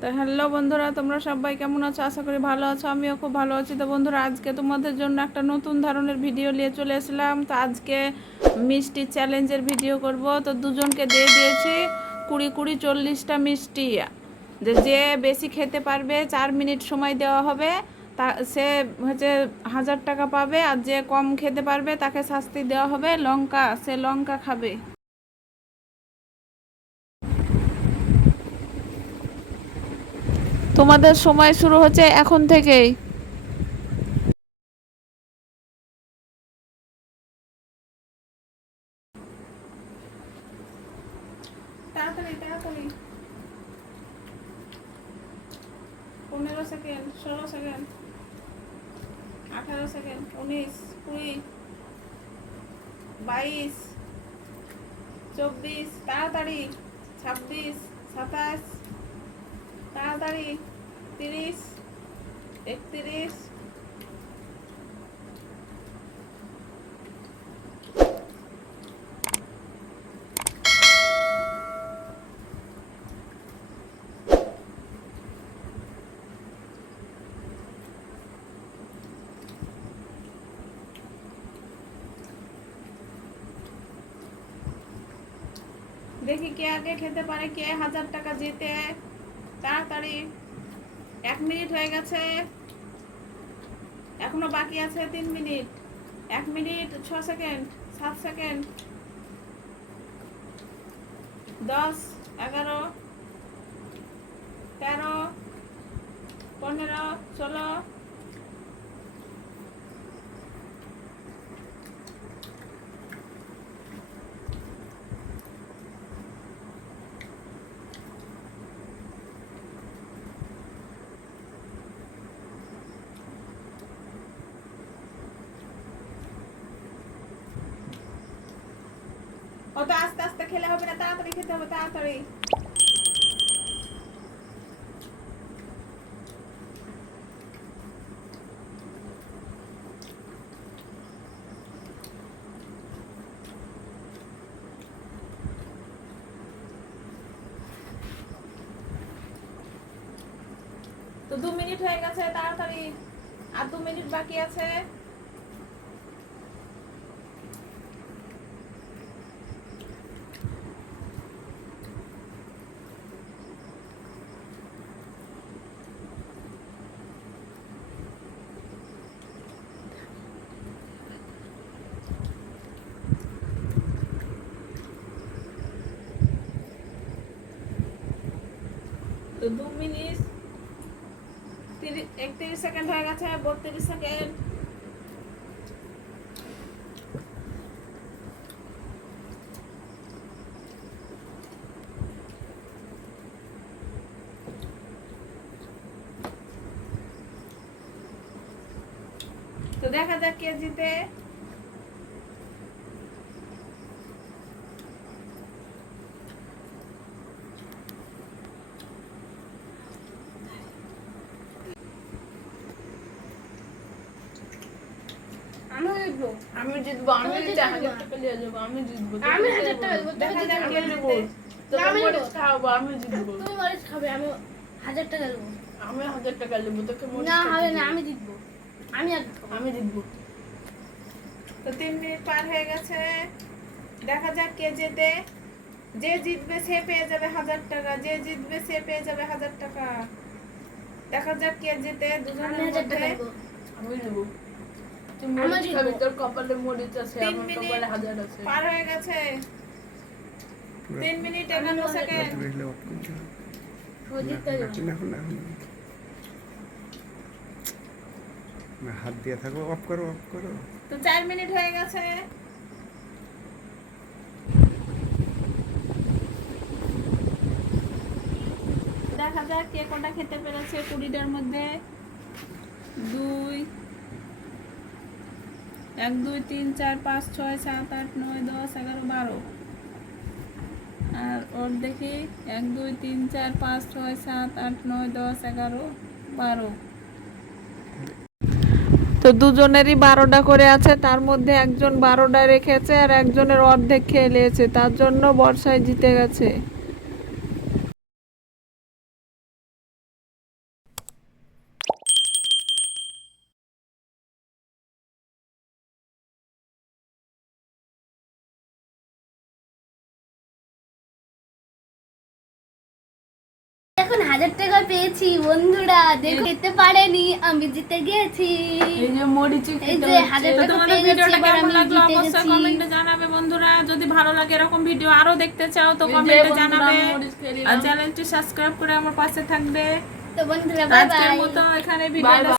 তো হ্যালো বন্ধুরা, তোমরা সবাই কেমন আছো? আশা করি ভালো আছো। আমিও খুব ভালো আছি। তো বন্ধুরা, আজকে তোমাদের জন্য একটা নতুন ধরনের ভিডিও নিয়ে চলে এসেলাম। তো আজকে মিষ্টি চ্যালেঞ্জের ভিডিও করব। তো দুজনকে দিয়ে দিয়েছি 20-40টা মিষ্টি। যে বেশি খেতে পারবে 4 মিনিট সময় দেওয়া হবে, তা সে হচ্ছে 1000 টাকা পাবে। আর যে কম খেতে পারবে তাকে শাস্তি দেওয়া হবে, লঙ্কা, সে লঙ্কা খাবে। তোমাদের সময় শুরু হচ্ছে এখন থেকেই। তাড়াতাড়ি তাড়াতাড়ি। 15 সেকেন্ড, 16 সেকেন্ড, 18 সেকেন্ড, 19, 20, 22, 24, তাড়াতাড়ি, 26, 27, তাড়াতাড়ি, 30, 31। দেখি কে আগে খেতে পারে, কে 1000 টাকা জিতে। তাড়াতাড়ি, 1 মিনিট হয়ে গেছে, এখনো বাকি আছে 3 মিনিট। 1 minute 6 second, 7 second, 10, 11, 13, 15, 16। অত আস্তে আস্তে খেলে হবে না, তাড়াতাড়ি খেতে হবে, তাড়াতাড়ি। তো 2 মিনিট হয়ে গেছে, তাড়াতাড়ি, আর 2 মিনিট বাকি আছে। তো 2 মিনিট 31 সেকেন্ড হয়ে গেছে, 32 সেকেন্ড। তো দেখা যাক কে জিতে। আমি জিতবো। আমি জিততে 1000 টাকা নিয়ে যাবো। আমি জিতবো। আমি 1000 টাকা দেবো। দেখা যাক কে জিতে। তোকে মরিচ খাওয়াবো। আমি জিতবো। তুমি মরিচ খাবে, আমি 1000 টাকা দেবো। আমি 1000 টাকা নেবো। তোকে মরিচ না হবে না, খাওয়াবো। আমি জিতবো। আমি আগে খাবো। আমি জিতবো। তো 3 মিনিট পার হয়ে গেছে, দেখা যাক কে জেতে। যে জিতবে সে পেয়ে যাবে 1000 টাকা, যে জিতবে সে পেয়ে যাবে 1000 টাকা। দেখা যাক কে জেতে আমি দুজনের 1000 টাকা মধ্যে। দেবো। আমি দেবো। তুই আমার মরিচ জিতবো। খাবি। তোর কপালে মরিচ আছে, 3 আমার মিনিট কপালে 1000 আছে। পার হয়ে গেছে, 3 মিনিট 51 সেকেন্ড। ও জিততে যাবো। হাত দিয়ে থাকো, অফ করো, অফ করো। তো 4 মিনিট হয়ে গেছে। দেখা যাক কে কটা খেতে পেরেছে 20টার মধ্যে। 2, 1, 2, 3, 4, 5, 6, 7, 8, 9, 10, 11, 12। আর ওর দেখি 1, 2, 3, 4, 5, 6, 7, 8, 9, 10, 11, 12। তো দুজনেরই 12টা করে আছে, তার মধ্যে একজন 12টা রেখেছে আর একজনের অর্ধেক খেয়ে নিয়েছে, তার জন্য বর্ষায় জিতে গেছে। 1000 টাকা পেয়েছি বন্ধুরা, দেখতে পারেনি আমি জিতে গেছি। এই যে মরিচি এই খেতে যে হচ্ছে। 1000 তো টাকা তোমাদের পেয়ে গেছি, ভিডিওটা এবার কেমন আমি লাগলো জিতে অবশ্যই গেছি। কমেন্টে জানাবে বন্ধুরা। যদি ভালো লাগে এরকম ভিডিও আরো দেখতে চাও তো এই যে কমেন্টে বন্ধুরা, জানাবে মরিচ খেয়ে নিলাম। আর চ্যানেলটি সাবস্ক্রাইব করে আমার পাশে থাকবে। তো বন্ধুরা তো বাই আজকের বাই। মতো এখানে Bye ভিডিওটা bye.